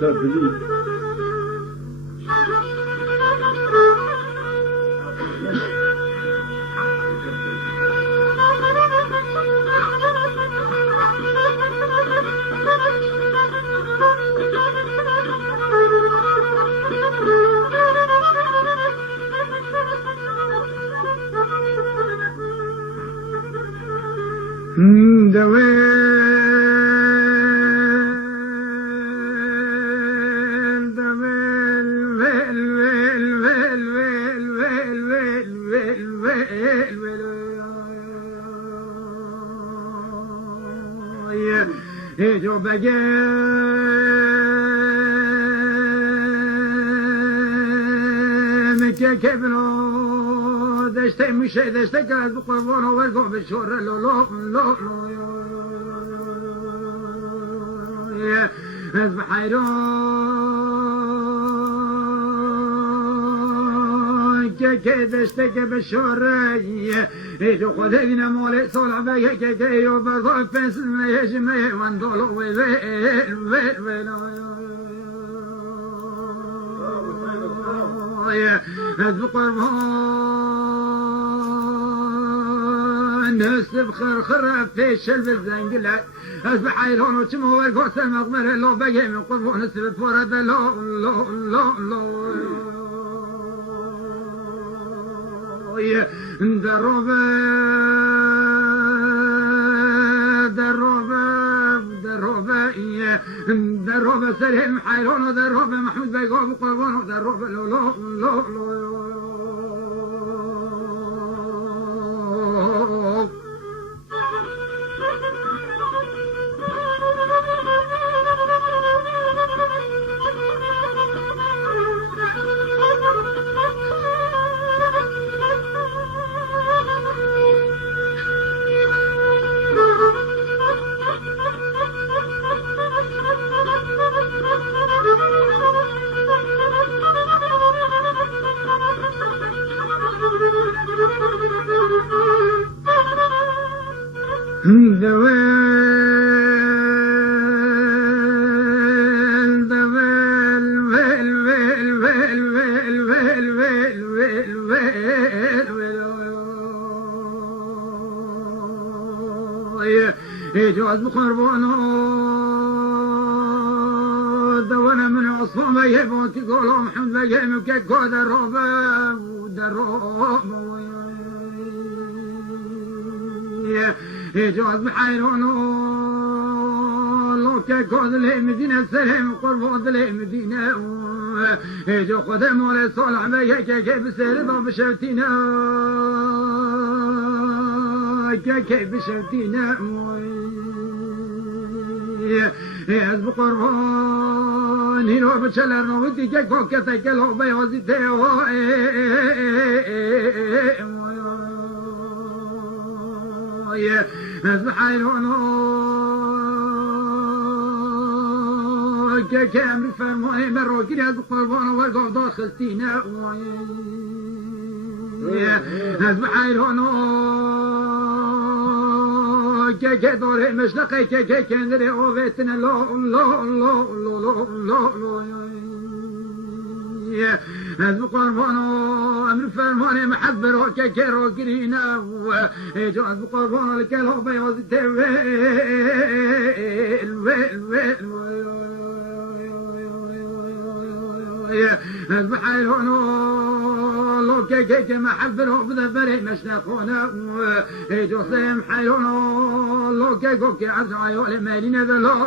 تبدیل دشته میشه دشته که از قربان آورگو به شوره لولو از بحیران که دشته که به شوره ایجو خود این مال صلح بگه که ایو بردار فنسل میش میوندولو ویل از قربان نسب خرخر فيش الزنقلات از بحيرون وشمه والقوس المقبر لو بقي من قربان نسب فرد لو دروبه سليم حيرون ودروبه محمود بيقوم قربان ودروبه لو جواز بقربانه دوانا من عصفان بيبون تقولوا محمد بيهم كيكو دروبه جواز بحيرونه لو كيكو ذلي مدينة سليم قربان ذلي مدينة جو خده مولي صالح بيكي كيف سيرضا بشوتينا كيف بشوتينا از بقربان هینو بچلر نویدی که کوکتا کلو بیازی تیو از بحیرانو که امری فرمایی مروکیری از بقربانو ورگو داخلتینه از بحیرانو که دوره مشلقه که کندره اوویتن لا از بقربانو امر فرمانه محب رو که رو گرینه جو از بقربانو لکلو بیازی از بحیرانو لو که محب رو بذبره مشنقونه جو سلم حیرانو لو که عرض عیال مالینه لا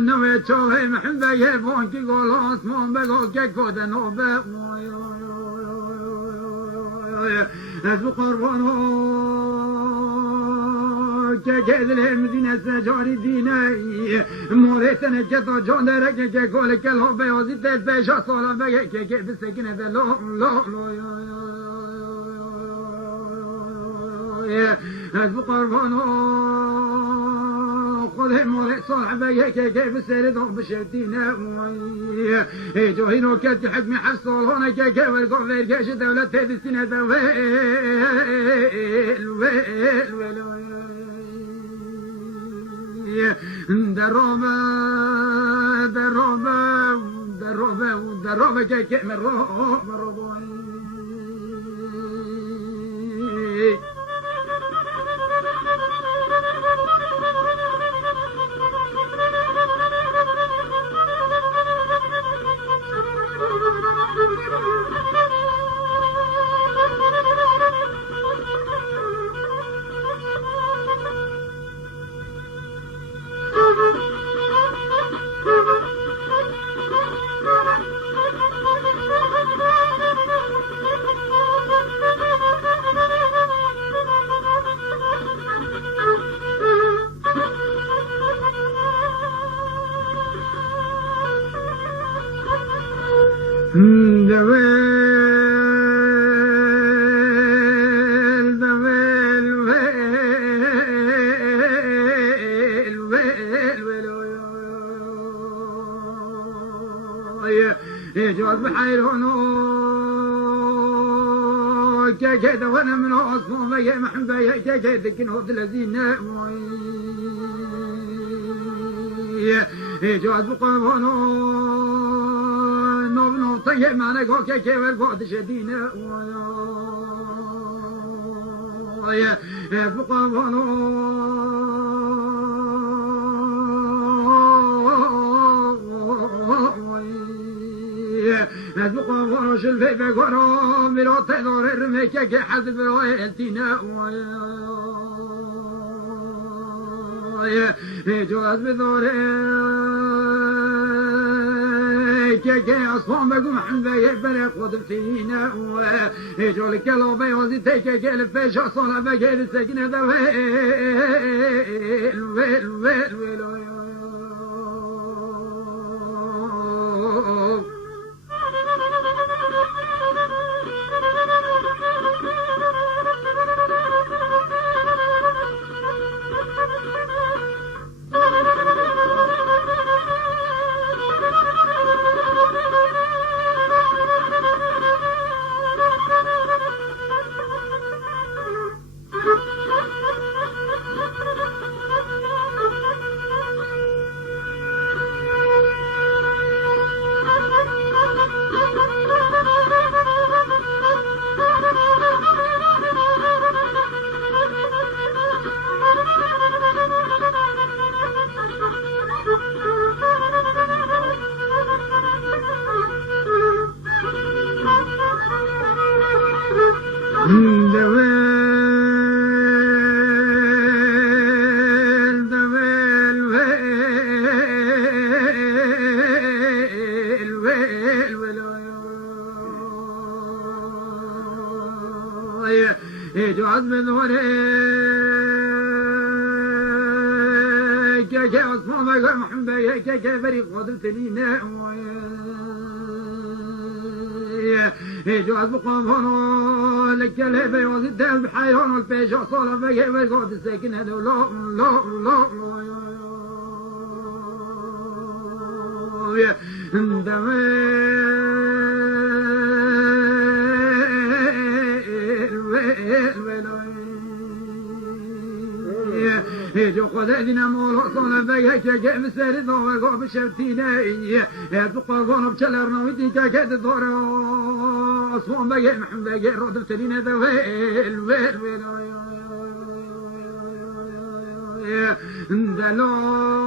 نوی چوه محبه یه بانکی گل آسمان بگو که کد نوبه از قربان که دل مدینه سجاری دینه مورتن که تا جان داره که گل کل ها بیازی دل پیشا سالم بگه که بسکنه دل از قربان خود مورد صالح بگه که بسر دام بشتینه جوهی نوکت حکمی حفظ صالحانه که ورگو ورگش دولت تدستینه دروبه که مرو جواز بحيرونو كاكا وانا من عصفون بيا محبا يا كاكا ذكنو الذين جواز بقربونو نوبنو طيب معنا كاكا والبعد شدينا بقربونو أذبقوا فرش الفيفة قروا ملوت دور الرميكة كحزب الويلتنا جواز بدور كي أصفان بقوم حنبا يبني قدر فينا جول كلو بيوزي تيكا كيل فيش أصلا بقيل السكنة ويل جواز بدوره كي أصفون بقى محبا كي فريق قدرت لينا جواز بقومون لك الهبة يوزد بحيرون والفيش وصولة بقى ويقعد الساكن هذا لا جو خدادنا مولو صونا بقى كي مسارد وقع بشرتينا يبقون بشلرنا ودي كاكاد الدور أصوان بقى محمد بقى رود بسلينا ذا ويل ذا لا